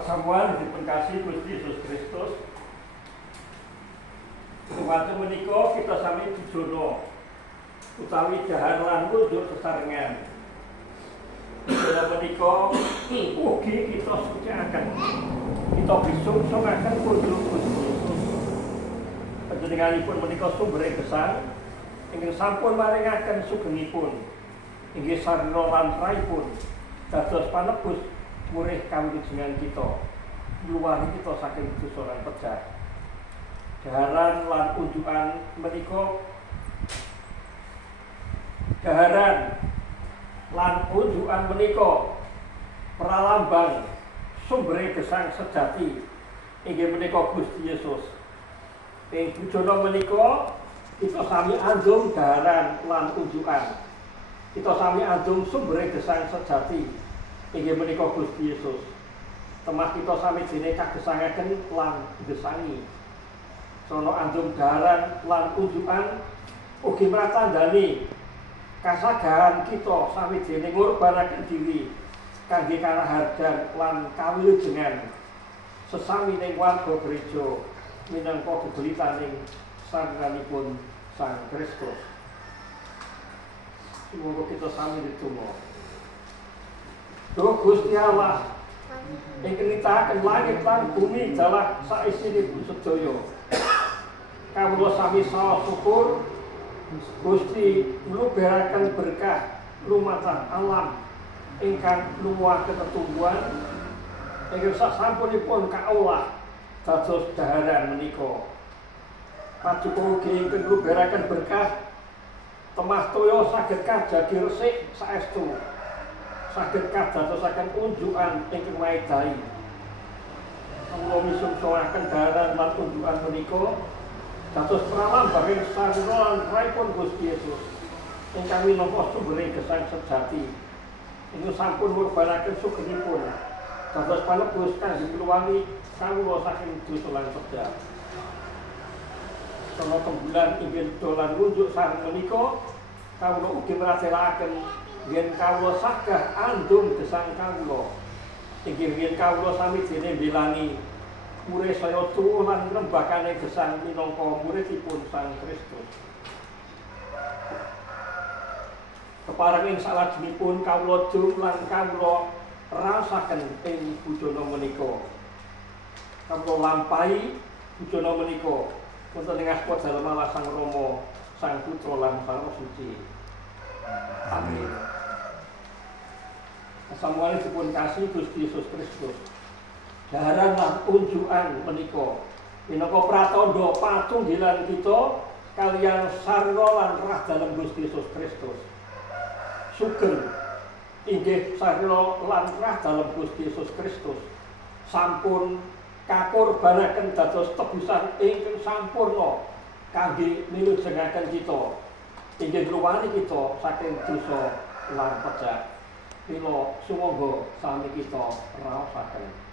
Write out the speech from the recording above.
Pasamuan dipun kasih Gusti Yesus Kristus. Sumatera menika kita sami dijono utawi dahar lan wujud sesarengan. Kita menika ugi kita suciaken. Kita bisung-sungaken wujud Gusti Yesus. Panjenenganipun menika sumbere gesang ingkang sampun maringaken sugengipun inggih sarana lan raipun dados panebus murih kawilujengan kita, luwari kita saking dosa lan pejah. Daharan lan unjukan menika pralambang sumbere gesang sejati inggih menika Gusti Yesus. Ing bujana menika kita sami andung daharan lan unjukan. Kita sami andung sumbere gesang sejati inggih menika Gusti Yesus. Temah kita sami dene kagesangaken lan gesangi. Sono andung daharan lan unjukan ugi mratandani kasagahan kita sami dene ngorbanaken diri kangge karaharjan lan kawilujengan sesami ning warga gereja minangka gegolitaning sanganipun Sang Kristus. Semoga kita sami ditulung. Duh Gusti Allah ingkang nitahaken langit lan bumi dalah saisinipun sedaya. Kawula sami saos syukur Gusti ngluberaken berkah lumatah alam ingkang nuwuhaken tetumbuhan ingkang sasampunipun kaolah dados daharan menika. Paduka ugi ingkang ngluberaken berkah temah toya saged kajagi resik saestu. Saged kadadosaken unjukan ingkang maedai. Kawula misung-sungaken daharan lan unjukan menika dados pralambang sarana lan raipun Gusti Yesus ingkang minangka sumbere gesang sejati. Ingkang sampun ngurbanaken sugengipun dados panebus kangge ngluwangi kawula saking dosa lan pejah. Sama tembulan inggih dolan runjuk sareng menika kawula ugi mratelakaken yen kawula sagah andung gesang kawula inggih yen kawula sami dene mbilani murih saya tuwuh lan ngrembakane gesang minangka muridipun Sang Kristus. Kepareng ing salajengipun kawula jur lan kawula rasaken ing bujana menika. Kawula lampahi bujana menika wonten ing asma dalem Allah Sang Rama, Sang Putra lan Sang Roh Suci. Amin. Samuel dipun kasih Gusti Yesus Kristus. Daharan lan unjukan menika minangka pratandha patunggilan kita kaliyan sarana lan rah dalem Gusti Yesus Kristus. Sugeng inggih sarana lan rah dalem Gusti Yesus Kristus sampun kakurbanaken dados tebusan ingkang sampurna kangge milujengaken kita inggih ngluwani kita saking dosa lan pejah. Mila sumangga sami kita raosaken.